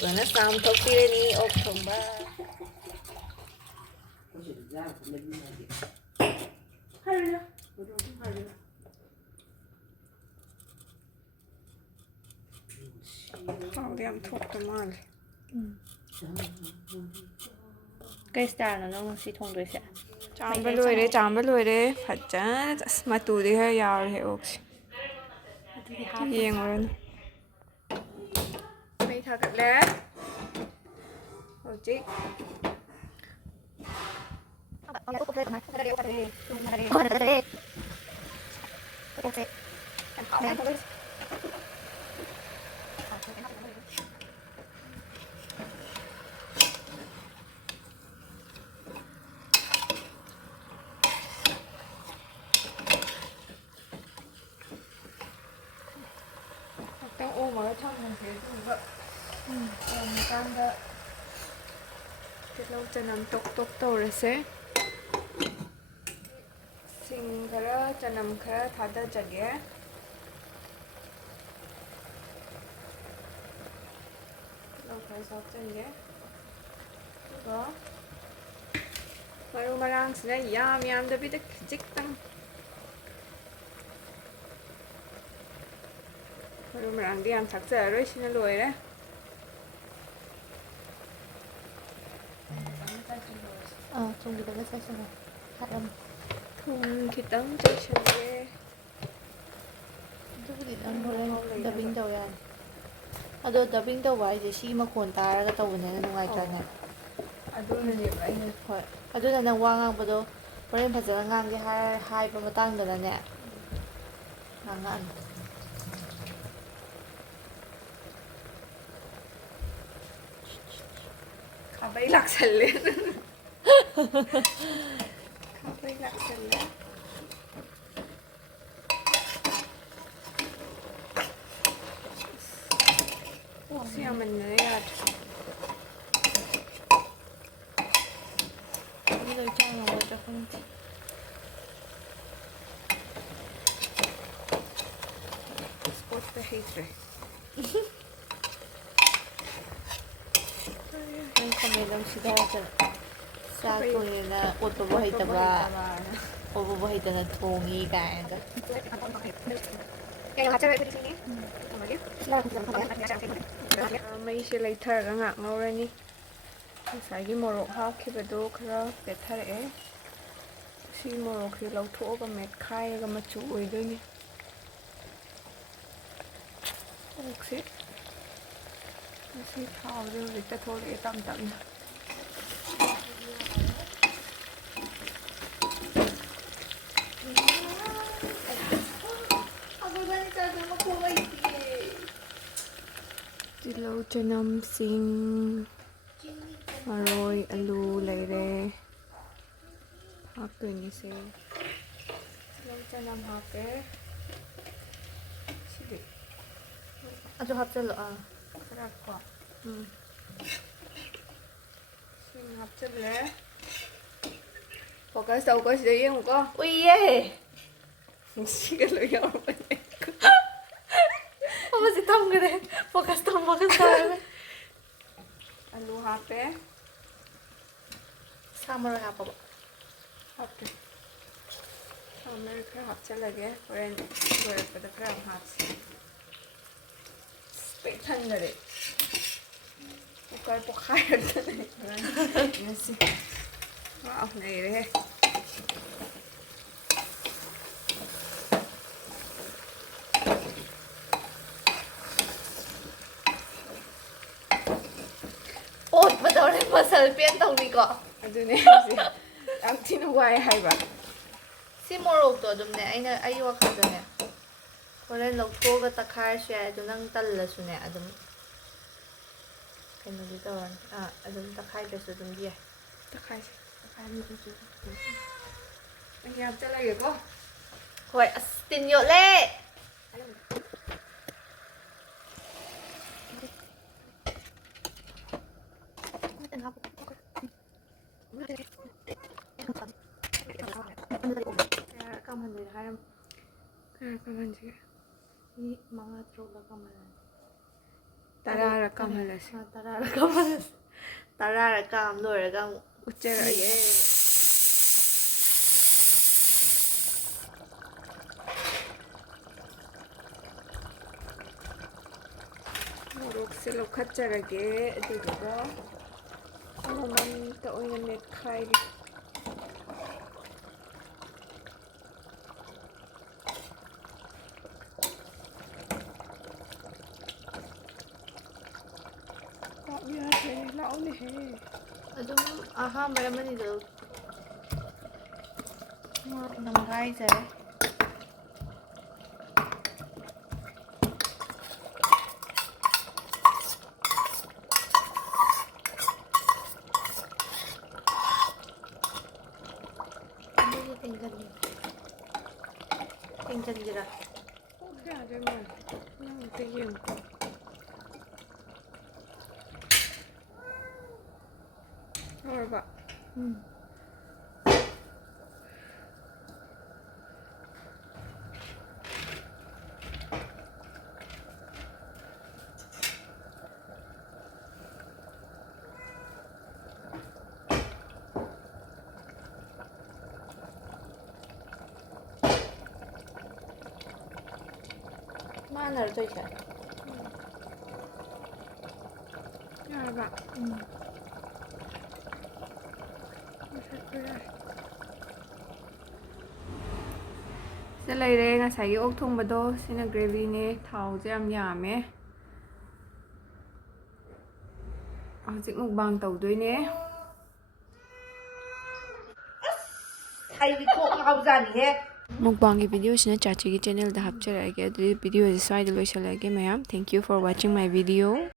ꯐꯖꯅ ꯆꯥꯝꯊꯣꯛꯄꯤꯔꯅꯤ ꯑꯣꯛ ꯊꯣꯡꯕ. ꯊꯥꯎꯗꯤ ꯌꯥꯝ ꯊꯣꯛꯇ ꯃꯥꯜꯂꯦ. ꯀꯩ ꯁ꯭ꯇꯥꯏꯜꯅꯣ ꯅꯪ ꯉꯁꯤ ꯊꯣꯡꯗꯣꯏꯁꯦ? ꯆꯥꯝꯕ ꯂꯣꯏꯔꯦ ꯐꯖꯅ ꯑꯁ ꯃꯇꯨꯗꯤ ꯈꯔ ꯌꯥꯎꯔꯦ ꯑꯣꯛꯁꯦ. ꯑꯗꯨꯗꯤ ꯍꯥꯞꯄꯣ. ꯌꯦꯡꯉꯨꯔꯅꯨ. ꯃꯩ ꯊꯥꯒꯠꯂꯦ. ꯍꯧꯖꯤꯛ ꯉꯥꯛꯇꯪ ꯑꯣꯝꯃꯒ ꯊꯝꯃꯁꯦ ꯑꯗꯨꯒ ꯑꯣꯝꯃꯀꯥꯟꯗ ꯇꯤꯜꯍꯧ ꯆꯅꯝ ꯇꯣꯛ ꯇꯣꯛ ꯇꯧꯔꯁꯦ. ꯁꯤꯡ ꯈꯔ ꯆꯅꯝ ꯈꯔ ꯊꯥꯗꯖꯒꯦ. ꯇꯤꯜꯍꯧ ꯈꯔꯁꯨ ꯍꯥꯞꯆꯟꯒꯦ. ꯑꯗꯨꯒ ꯃꯔꯨ ꯃꯔꯥꯡꯁꯤꯅ ꯌꯥꯝꯗꯕꯤꯗ ꯈꯤꯖꯤꯛꯇꯪ. ꯃꯔꯨ ꯃꯔꯥꯡꯗꯤ ꯌꯥꯝ ꯊꯥꯛꯆꯔꯔꯣꯏ, ꯁꯤꯅ ꯂꯣꯏꯔꯦ. ꯊꯨꯝꯒꯤꯗꯕ ꯆꯥꯏꯁꯤꯜꯂꯣ. ꯊꯨꯝ ꯈꯤꯇꯪ ꯆꯥꯏꯁꯤꯜꯂꯦ. ꯑꯗꯨꯕꯨꯗꯤ ꯅꯪ ꯍꯣꯔꯦꯟ ꯗꯕꯤꯡ ꯇꯧ ꯌꯥꯅꯤ. ꯑꯗꯣ ꯗꯕꯤꯡ ꯇꯧꯕ ꯍꯥꯏꯁꯦ ꯁꯤ ꯃꯈꯣꯟ ꯇꯥꯔꯒ ꯇꯧꯕꯅꯤꯅ ꯅꯨꯡꯉꯥꯏꯇ꯭ꯔꯥꯅꯦ. ꯑꯗꯨꯅꯅꯦꯕ ꯑꯩꯅ ꯍꯣꯏ. ꯑꯗꯨꯅ ꯅꯪ ꯋꯥ ꯉꯥꯡꯕꯗꯣ ꯍꯣꯔꯦꯟ ꯐꯖꯅ ꯉꯥꯡꯒꯦ ꯍꯥꯏꯕ ꯃꯇꯥꯡꯗꯅꯅꯦ ꯉꯥꯡꯉꯛꯑꯅꯨ. ꯈꯥꯕꯩ ꯂꯥꯛꯁꯜꯂꯦ. ꯈꯥꯕꯩ ꯂꯥꯛꯁꯜꯂꯦ. ꯑꯣꯛꯁꯤ ꯌꯥꯝꯃꯟꯗꯅ ꯌꯥꯗ꯭ꯔꯦ. ꯑꯗꯨ ꯂꯣꯏ ꯆꯥ ꯉꯝꯒꯗ꯭ꯔꯥ ꯈꯪꯗꯦ. ꯏꯁꯄꯣꯠꯇ ꯍꯩꯇ꯭ꯔꯦ. ꯅꯪ ꯈꯥꯃꯦꯟꯗꯣ ꯁꯤꯙꯔꯛꯇꯅ ꯆꯥꯛ ꯈꯥꯕꯩ ꯊꯣꯡꯉꯦꯅ ꯑꯣꯠꯄꯕꯨ ꯍꯩꯇꯕ, ꯑꯣꯠꯄꯕꯨ ꯍꯩꯇꯅ ꯊꯣꯡꯉꯤ ꯀꯥꯏꯅꯒ. ꯃꯩꯁꯦ ꯂꯩꯊꯔꯒ ꯉꯥꯛ ꯉꯧꯔꯅꯤ. ꯉꯁꯥꯏꯒꯤ ꯃꯣꯔꯣꯛ ꯍꯥꯞꯈꯤꯕꯗꯣ ꯈꯔ ꯄꯦꯠꯊꯔꯛꯑꯦ. ꯁꯤ ꯃꯣꯔꯣꯛꯁꯦ ꯂꯧꯊꯣꯛꯑꯒ ꯃꯦꯠꯈꯥꯏꯔꯒ ꯃꯆꯨ ꯑꯣꯏꯗꯣꯏꯅꯤ. ꯑꯣꯛꯁꯤ ꯃꯁꯤ ꯊꯥꯎꯁꯦ ꯍꯧꯖꯤꯛꯇ ꯊꯣꯛꯂꯛꯑꯦ ꯇꯞ ꯇꯞꯅ. ꯇꯤꯜꯍꯧ ꯆꯅꯝ ꯁꯤꯡ ꯃꯔꯣꯏ ꯑꯂꯨ ꯂꯩꯔꯦ. ꯍꯥꯞꯇꯣꯏꯅꯤꯁꯦ. ꯇꯤꯜꯍꯧ ꯆꯅꯝ ꯍꯥꯞꯄꯦ. ꯁꯤꯗꯤ ꯑꯗꯨ ꯍꯥꯞꯆꯤꯜꯂꯣ. ꯈꯔ ꯀꯣ. ꯁꯤꯡ ꯍꯥꯞꯆꯤꯜꯂꯦ. ꯐꯣꯀꯁ ꯇꯧꯀꯣ ꯁꯤꯗ ꯌꯦꯡꯉꯨꯀꯣ. ꯎꯏꯌꯦ. ꯁꯤꯒ ꯂꯣꯏ ꯌꯥꯎꯔꯕꯅꯦ. ꯑꯃꯁꯤ ꯊꯝꯈ꯭ꯔꯦ. ꯐꯣꯀꯁ ꯇꯧꯔꯒ. ꯑꯂꯨ ꯍꯥꯞꯄꯦ. ꯁꯥ ꯃꯔꯣꯏ ꯍꯥꯞꯄꯕ? ꯍꯥꯞꯄꯦ. ꯁꯥ ꯃꯔꯣꯏ ꯈꯔ ꯍꯥꯞꯆꯤꯜꯂꯒꯦ. ꯍꯣꯔꯦꯟ ꯂꯣꯏꯔꯛꯄꯗ ꯈꯔ ꯑꯃꯨꯛ ꯍꯥꯞꯁꯤ. ꯄꯤꯛ ꯊꯟꯒꯔꯦ. ꯀꯨꯀꯔ ꯄꯣꯛꯈꯥꯏꯔꯛꯇꯅ ꯉꯁꯤ ꯂꯩꯔꯦꯍꯦ. ꯑꯣꯠꯄꯗꯧꯔꯦ ꯃꯁꯜ ꯄꯦꯟ ꯇꯧꯅꯤꯀꯣ. ꯑꯗꯨꯅꯦ ꯍꯧꯖꯤꯛ ꯌꯥꯝ ꯊꯤꯅ ꯋꯥꯏ ꯍꯥꯏꯕ. ꯁꯤ ꯃꯣꯔꯣꯛꯇꯣ ꯑꯗꯨꯝꯅꯦ ꯑꯩ ꯋꯥꯈꯜꯗꯅꯦ ꯍꯣꯔꯦꯟ ꯂꯧꯊꯣꯛꯑꯒ ꯇꯛꯈꯥꯏꯔꯁꯨ ꯌꯥꯏ. ꯑꯗꯣ ꯅꯪ ꯇꯜꯂꯁꯨꯅꯦ ꯑꯗꯨꯝ ꯀꯩꯅꯣꯗꯤ ꯇꯧꯔꯅꯤ. ꯑꯗꯨꯝ ꯇꯛꯈꯥꯏꯗ꯭ꯔꯁꯨ ꯑꯗꯨꯝ ꯌꯥꯏ. ꯇꯛꯈꯥꯏꯁꯦ. ꯑꯩ ꯍꯥꯞꯆꯤꯜꯂꯒꯦꯀꯣ. ꯍꯣꯏ. ꯑꯁ ꯇꯤꯟ ꯌꯣꯠꯂꯦ. ꯀꯥꯝꯍꯟꯗꯣꯏꯅꯣ ꯍꯥꯏꯔꯝꯃꯣ. ꯀꯌꯥ ꯀꯥꯝꯍꯟꯁꯤꯒꯦ? ꯃꯤ 5 ꯇꯔꯨꯛꯂ ꯀꯥꯝꯍꯜꯂꯅꯤ. ꯇꯔꯥꯔꯛ ꯀꯥꯝꯍꯜꯂꯁꯤ. ꯇꯔꯥꯔꯛ ꯀꯥꯝꯍꯜꯂꯁꯤ. ꯇꯔꯥꯔꯛ ꯀꯥꯝ ꯂꯣꯏꯔꯒ ꯑꯃꯨꯛ ꯎꯠꯆꯔꯛꯑꯒꯦ. ꯃꯣꯔꯣꯛꯁꯦ ꯂꯧꯈꯠꯆꯔꯒꯦ ꯑꯗꯨꯗꯨꯒ ꯑꯃꯃꯝꯇ ꯑꯣꯏꯅ ꯃꯦꯠꯈꯥꯏꯒꯦ. ꯌꯥꯗ꯭ꯔꯦ ꯂꯥꯛꯑꯣꯅꯦꯍꯦ. ꯑꯗꯨꯝ ꯑꯍꯥꯟꯕ ꯑꯃꯅꯤꯗꯣ ꯅꯝꯒꯥꯏꯖꯔꯦ. ꯇꯦꯡꯖꯟꯒꯦꯔꯥ? ꯌꯥꯗꯣꯏ ꯃꯥꯜꯂꯦ. ꯅꯪ ꯑꯝꯇ ꯌꯦꯡꯉꯨꯀꯣ. ꯍꯧꯔꯕ? ꯃꯥꯅꯔ ꯇꯧꯏꯁꯦ? ꯌꯥꯔꯕ? ꯃꯁꯛꯇꯣ ꯌꯥꯔꯦ. ꯁꯤꯗ ꯂꯩꯔꯦ ꯉꯁꯥꯏꯒꯤ ꯑꯣꯛ ꯊꯣꯡꯕꯗꯣ. ꯁꯤꯅ ꯒ꯭ꯔꯦꯚꯤꯅꯦ. ꯊꯥꯎꯁꯦ ꯌꯥꯝ ꯌꯥꯝꯃꯦ. ꯍꯧꯖꯤꯛ ꯃꯨꯛꯕꯥꯡ ꯇꯧꯗꯣꯏꯅꯦ. ꯑꯩꯗꯤ ꯀꯣꯛ ꯉꯥꯎꯖꯥꯅꯤꯍꯦ. ꯃꯨꯛꯕꯥꯡꯒꯤ ꯚꯤꯗꯤꯑꯣꯁꯤꯅ ꯆꯥꯆꯤꯒꯤ ꯆꯦꯅꯦꯜꯗ ꯍꯥꯞꯆꯔꯛꯑꯒꯦ. ꯑꯗꯨꯗꯤ ꯚꯤꯗꯤꯑꯣꯁꯤ ꯁ꯭ꯋꯥꯏꯗ ꯂꯣꯏꯁꯤꯜꯂꯛꯑꯒꯦ ꯃꯌꯥꯝ. Thank you four washing my video.